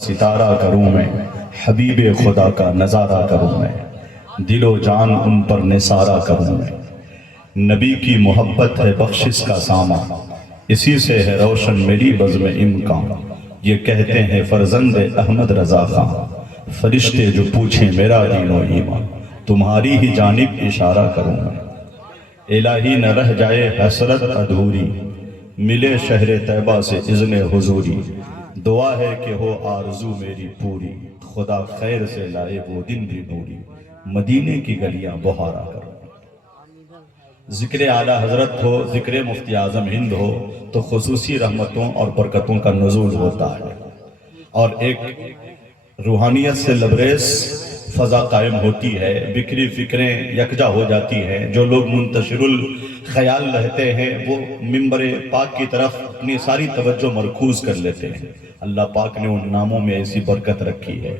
ستارہ کروں میں، حبیب خدا کا نظارہ کروں میں، دل و جان ان پر نثارہ کروں میں۔ نبی کی محبت ہے بخشش کا سامان، اسی سے ہے روشن میری بزم امکان۔ یہ کہتے ہیں فرزند احمد رضا خان، فرشتے جو پوچھیں میرا دین و ایمان، تمہاری ہی جانب اشارہ کروں میں۔ الہی نہ رہ جائے حسرت ادھوری، ملے شہر طیبہ سے اذن حضوری۔ دعا ہے کہ ہو آرزو میری پوری، خدا خیر سے لائے وہ دن بھی نوری، مدینے کی گلیاں بہارا کرو۔ ذکر اعلیٰ حضرت ہو، ذکر مفتی اعظم ہند ہو تو خصوصی رحمتوں اور برکتوں کا نزول ہوتا ہے، اور ایک روحانیت سے لبریز فضا قائم ہوتی ہے، بکھری فکریں یکجا ہو جاتی ہیں۔ جو لوگ منتشر الخیال رہتے ہیں وہ منبر پاک کی طرف اپنی ساری توجہ مرکوز کر لیتے ہیں۔ اللہ پاک نے ان ناموں میں ایسی برکت رکھی ہے۔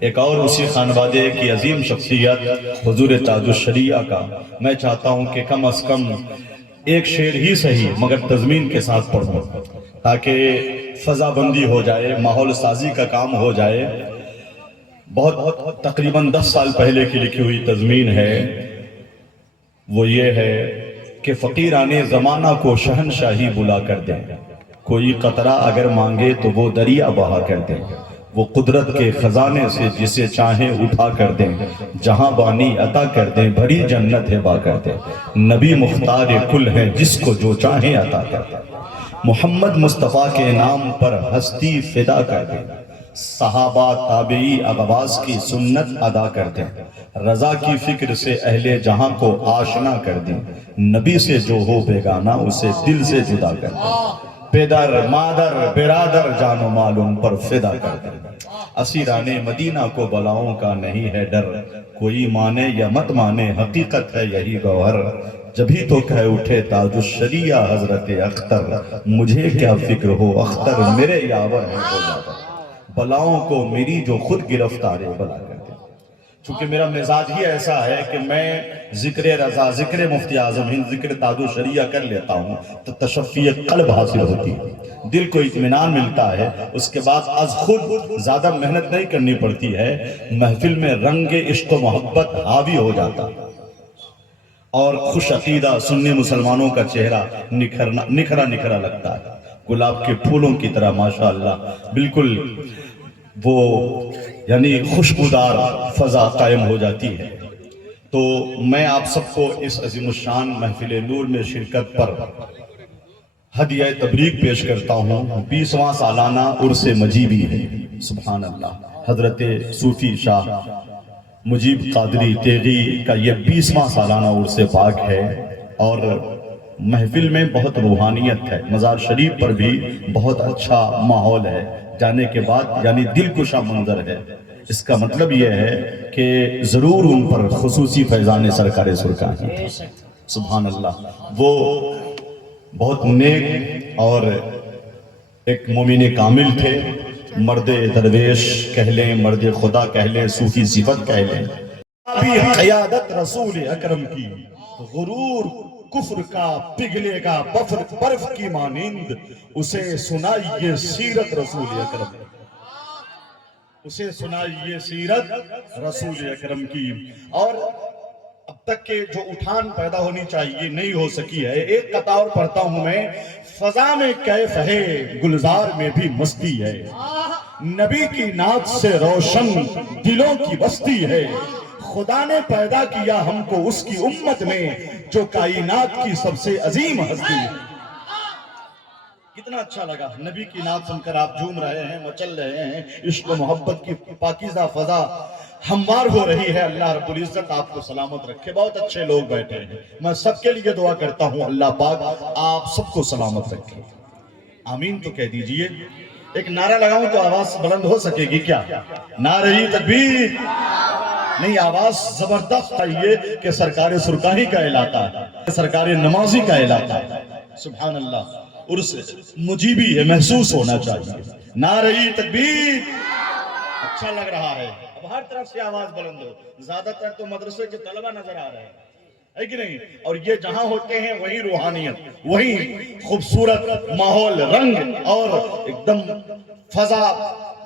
ایک اور اسی خانوادے کی عظیم شخصیت حضور تاج الشریعہ کا میں چاہتا ہوں کہ کم از کم ایک شعر ہی صحیح مگر تضمین کے ساتھ پڑھوں، تاکہ فضا بندی ہو جائے، ماحول سازی کا کام ہو جائے۔ بہت تقریباً 10 سال پہلے کی لکھی ہوئی تضمین ہے، وہ یہ ہے کہ فقیران زمانہ کو شہنشاہی بلا کر دیں، کوئی قطرہ اگر مانگے تو وہ دریا بہا کر دیں، وہ قدرت کے خزانے سے جسے چاہیں اٹھا کر دیں، جہاں بانی عطا کر دیں، بھری جنت ہبا کر دیں۔ نبی مختار کل ہیں جس کو جو چاہیں عطا کر دیں، محمد مصطفیٰ کے نام پر ہستی فدا کر دیں، صحابہ تابعی اغواص کی سنت ادا کر دیں، رضا کی فکر سے اہل جہاں کو آشنا کر دیں، نبی سے جو ہو بیگانہ اسے دل سے جدا کر دیں، پدر مادر برادر جان و مال ان پر فدا کر دیں۔ اسیران مدینہ کو بلاؤں کا نہیں ہے ڈر، کوئی مانے یا مت مانے حقیقت ہے یہی گوہر، جبھی تو کہہ اٹھے تاج الشریعہ حضرت اختر، مجھے کیا فکر ہو اختر میرے یاور ہے وہ یاور، بلاؤں کو میری جو خود گرفتار بلا کر دے۔ چونکہ میرا مزاج ہی ایسا ہے کہ میں ذکر رضا، ذکر مفتی اعظم ہند، ذکر تاج الشریعہ کر لیتا ہوں تو تشفی قلب حاصل ہوتی ہے، دل کو اطمینان ملتا ہے، اس کے بعد از خود زیادہ محنت نہیں کرنی پڑتی ہے، محفل میں رنگ عشق و محبت حاوی ہو جاتا ہے، اور خوش عقیدہ سنی مسلمانوں کا چہرہ نکھرا نکھرا لگتا ہے، گلاب کے پھولوں کی طرح ماشاءاللہ، بالکل وہ یعنی خوشبودار فضا قائم ہو جاتی ہے۔ تو میں آپ سب کو اس عظیم الشان محفل نور میں شرکت پر ہدیہ تبریک پیش کرتا ہوں۔ 20واں سالانہ عرس مجیبی ہے، سبحان اللہ، حضرت صوفی شاہ مجیب قادری تیغی کا یہ 20واں سالانہ عرس پاک ہے، اور محفل میں بہت روحانیت ہے، مزار شریف پر بھی بہت اچھا ماحول ہے، جانے کے بعد یعنی دل کشا منظر ہے۔ اس کا مطلب یہ ہے کہ ضرور ان پر خصوصی فیضان سرکار سرکار ہے، سبحان اللہ۔ وہ بہت نیک اور ایک مومن کامل تھے، مرد درویش کہہ لیں، مرد خدا کہہ لیں، صوفی صفت کہہ لیں۔ ابھی قیادت رسول اکرم کی، غرور کفر کا پگھلے گا برف کی مانند، اسے سنائیے سیرت رسول اکرم کی، اسے سنائیے سیرت رسول اکرم کی۔ اور اب تک کہ جو اٹھان پیدا ہونی چاہیے نہیں ہو سکی ہے، ایک قطعہ اور پڑھتا ہوں میں۔ فضا میں کیف ہے گلزار میں بھی مستی ہے، نبی کی نعت سے روشن دلوں کی بستی ہے، خدا نے پیدا کیا ہم کو اس کی امت میں جو کائنات کی سب سے عظیم ہستی ہے۔ کتنا اچھا لگا، نبی کی نعت سن کر آپ جھوم رہے ہیں، مچل رہے ہیں، عشق و محبت کی پاکیزہ فضا ہموار ہو رہی ہے۔ اللہ رب العزت آپ کو سلامت رکھے۔ بہت اچھے لوگ بیٹھے ہیں، میں سب کے لیے دعا کرتا ہوں اللہ پاک آپ سب کو سلامت رکھے، آمین تو کہہ دیجئے۔ ایک نعرہ لگاؤں تو آواز بلند ہو سکے گی کیا؟ نعرہ تکبیر! نہیں، آواز زبردست آئیے کہ سرکار سرکاہی کا علاقہ ہے، سرکار نمازی کا علاقہ ہے، سبحان اللہ۔ عرس مجیبی ہے، محسوس ہونا چاہیے۔ نعرہ تکبیر! اچھا لگ رہا ہے، اب ہر طرف سے آواز بلند ہو۔ زیادہ تر تو مدرسے کے طلبہ نظر آ رہے ہیں، ہے کہ نہیں؟ اور یہ جہاں ہوتے ہیں وہی روحانیت، وہی خوبصورت ماحول، رنگ اور ایک دم فضا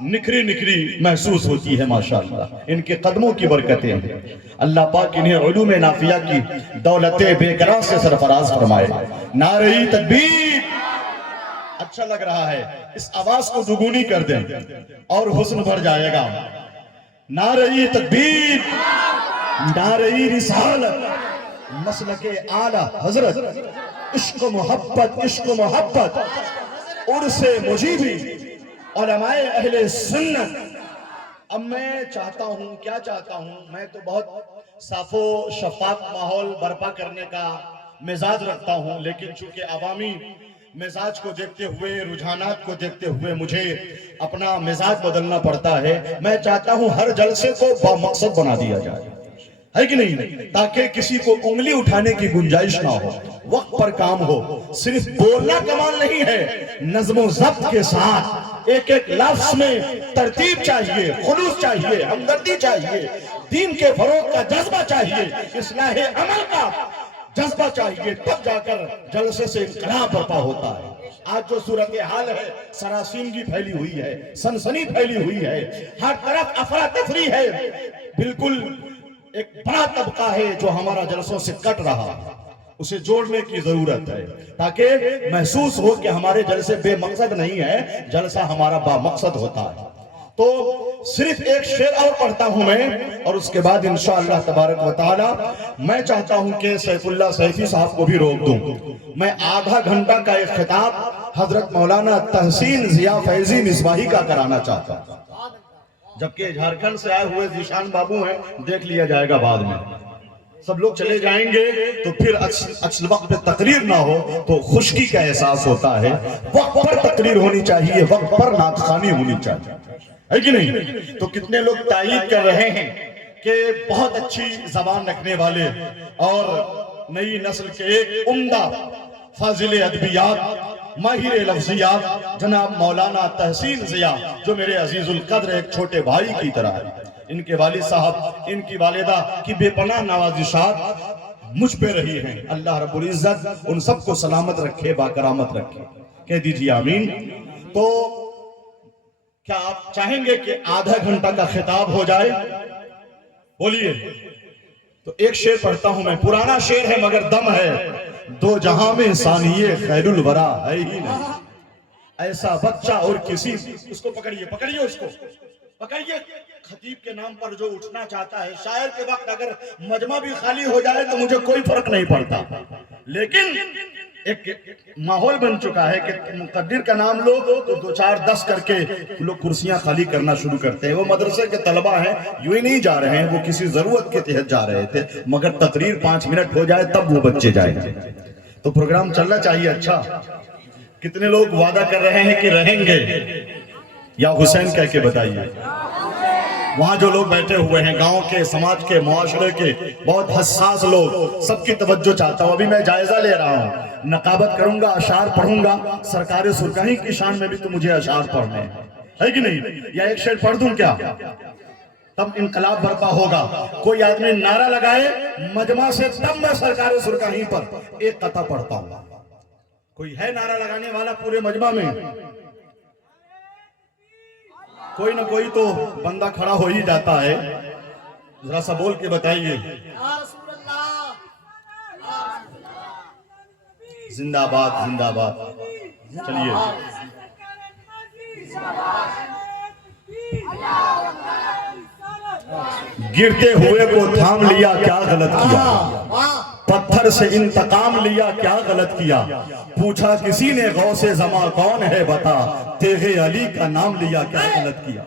نکھری نکھری محسوس ہوتی ہے ماشاءاللہ. ان کے قدموں کی برکتیں ہیں. اللہ پاک انہیں علوم نافیہ کی دولت بے کرا سے سرفراز فرمائے. نعرہ تکبیر. اچھا لگ رہا ہے، اس آواز کو دگنی کر دیں اور حسن بھر جائے گا. نعرہ تکبیر، نعرہ رسالت، مسلک اعلیٰ حضرت، عشق و محبت، عشق و محبت، عرس مجیبی، علماء اہل سنت. اب میں چاہتا ہوں، کیا چاہتا ہوں، میں تو بہت صاف و شفاف ماحول برپا کرنے کا مزاج رکھتا ہوں، لیکن چونکہ عوامی مزاج کو دیکھتے ہوئے، رجحانات کو دیکھتے ہوئے مجھے اپنا مزاج بدلنا پڑتا ہے. میں چاہتا ہوں ہر جلسے کو بامقصد بنا دیا جائے، ہے کہ نہیں، تاکہ کسی کو انگلی اٹھانے کی گنجائش نہ ہو، وقت پر کام ہو. صرف بولنا کمال نہیں ہے، نظم و ضبط کے ساتھ ایک ایک لفظ میں ترتیب چاہیے، خلوص چاہیے، ہمدردی چاہیے، دین کے فروغ کا جذبہ چاہیے، اصلاح عمل کا جذبہ چاہیے، تب جا کر جلسے سے انقلاب برپا ہوتا ہے. آج جو صورتحال ہے، سراسیمگی پھیلی ہوئی ہے، سنسنی پھیلی ہوئی ہے، ہر طرف افراتفری ہے. بالکل ایک بڑا طبقہ ہے جو ہمارا جلسوں سے کٹ رہا ہے، اسے جوڑنے کی ضرورت ہے تاکہ محسوس ہو کہ ہمارے جلسے بے مقصد نہیں ہے، جلسہ ہمارا با مقصد ہوتا ہے. تو صرف ایک شعر اور پڑھتا ہوں میں، اور اس کے بعد انشاءاللہ تبارک و تعالی میں چاہتا ہوں کہ سیف اللہ سیفی صاحب کو بھی روک دوں. میں آدھا گھنٹہ کا ایک خطاب حضرت مولانا تحسین ضیاء فیضی مصباحی کا کرانا چاہتا ہوں. جبکہ جھارکھنڈ سے آئے ہوئے ذیشان بابو ہیں، دیکھ لیا جائے گا بعد میں. سب لوگ چلے جائیں گے تو پھر اچھل وقت پہ تقریر نہ ہو تو خشکی کا احساس ہوتا ہے. وقت پر تقریر ہونی چاہیے، وقت پر ناطخوانی ہونی چاہیے، ہے کہ نہیں؟ تو کتنے لوگ تائید کر رہے ہیں کہ بہت اچھی زبان رکھنے والے اور نئی نسل کے ایک عمدہ فاضل ادبیات، ماہر لفظیات جناب مولانا تحسین ضیاء، جو میرے عزیز القدر ایک چھوٹے بھائی کی طرح ہے. ان کے والد صاحب، ان کی والدہ کی بے پناہ نوازشات مجھ پہ رہی ہیں. اللہ رب العزت ان سب کو سلامت رکھے، باکرامت رکھے. کہہ دیجئے آمین. تو کیا آپ چاہیں گے کہ آدھا گھنٹہ کا خطاب ہو جائے؟ بولیے. تو ایک شعر پڑھتا ہوں میں، پرانا شعر ہے مگر دم ہے. دو جہاں میں ثانیے خیر الورا ہے ہی نہیں. ایسا بچہ اور کسی، اس کو پکڑیے، پکڑیے، اس کو پکڑیے. خطیب کے نام پر جو اٹھنا چاہتا ہے، شاعر کے وقت اگر مجمع بھی خالی ہو جائے تو مجھے کوئی فرق نہیں پڑتا، لیکن ایک ماحول بن چکا ہے کہ مقدر کا نام لو تو 2 4 10 کر کے لوگ کرسیاں خالی کرنا شروع کرتے ہیں. وہ مدرسے کے طلبہ ہیں، یوں ہی نہیں جا رہے ہیں، وہ کسی ضرورت کے تحت جا رہے تھے، مگر تقریر 5 منٹ ہو جائے تب وہ بچے جائیں گے. تو پروگرام چلنا چاہیے. اچھا، کتنے لوگ وعدہ کر رہے ہیں کہ رہیں گے؟ یا حسین کہہ کے بتائیے. وہاں جو لوگ بیٹھے ہوئے ہیں، گاؤں کے، سماج کے، معاشرے کے بہت حساس لوگ، سب کی توجہ چاہتا ہوں. ابھی میں جائزہ لے رہا ہوں، نقابت کروں گا، اشعار پڑھوں گا. سرکار سرکاری کی شان میں بھی تو مجھے اشعار پڑھنے ہیں، ہے کہ نہیں؟ یا ایک شعر پڑھ دوں کیا؟ تب انقلاب برپا ہوگا. کوئی آدمی نعرہ لگائے مجمع سے، تب میں سرکار سرکاری پر ایک قطعہ پڑھتا ہوں. کوئی ہے نعرہ لگانے والا پورے مجمع میں؟ کوئی نہ کوئی تو بندہ کھڑا ہو ہی جاتا ہے. ذرا سا بول کے بتائیے. زندہ آباد، زندہ آباد. چلیے. گرتے ہوئے کو تھام لیا، کیا غلط کیا؟ پتھر سے انتقام لیا، کیا غلط کیا؟ پوچھا کسی نے غوث زماں کون ہے بتا، تیغ علی کا نام لیا، کیا غلط کیا؟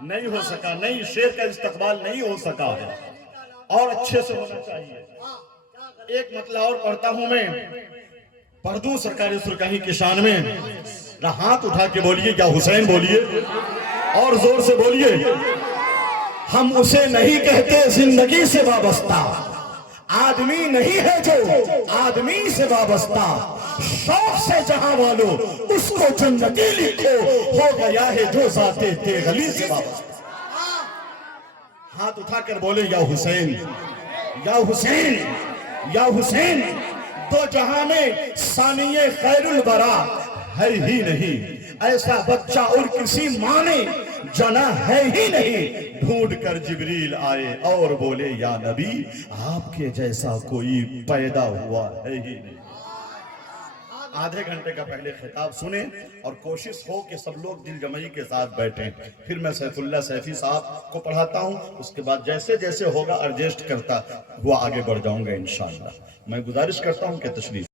نہیں ہو سکا، نہیں، شعر کا استقبال نہیں ہو سکا، اور اچھے سے ہونا چاہیے. ایک مطلع اور پڑھتا ہوں میں، پڑھ دوں سرکار سرکاری کی شان میں. ہاتھ اٹھا کے بولیے، یا حسین بولیے، اور زور سے بولیے. ہم اسے نہیں کہتے زندگی سے وابستہ، آدمی نہیں ہے جو آدمی سے وابستہ. شوق سے جہاں والو اس کو جنتی لکھو، ہو گیا ہے جو ذات تیغ علی سے وابستہ. ہاتھ اٹھا کر بولے، یا حسین، یا حسین، یا حسین. دو جہاں میں ثانیے خیر الورا ہے ہی نہیں. ایسا بچہ اور کسی ماں نے جنا ہے ہی نہیں۔ ڈھونڈ کر جبریل آئے اور بولے یا نبی آپ کے جیسا کوئی پیدا ہوا ہے ہی نہیں۔ آدھے گھنٹے کا پہلے خطاب سنیں اور کوشش ہو کہ سب لوگ دل جمعی کے ساتھ بیٹھیں۔ پھر میں سیف اللہ سیفی صاحب کو پڑھاتا ہوں، اس کے بعد جیسے جیسے ہوگا ایڈجسٹ کرتا ہوا آگے بڑھ جاؤں گا انشاءاللہ۔ میں گزارش کرتا ہوں کہ تشریف